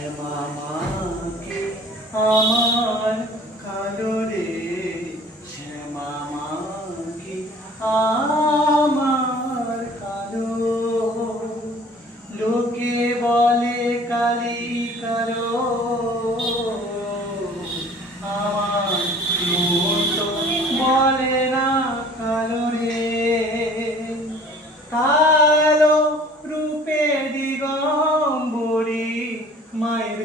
শ্যামা মাকে আমার কালো রে, শ্যামা মাকে আমার কালো। লোকে বলে কালী কালো, আমার মন তো বলে না কালো রে। কালো রূপে দিগম্বরী মায়ের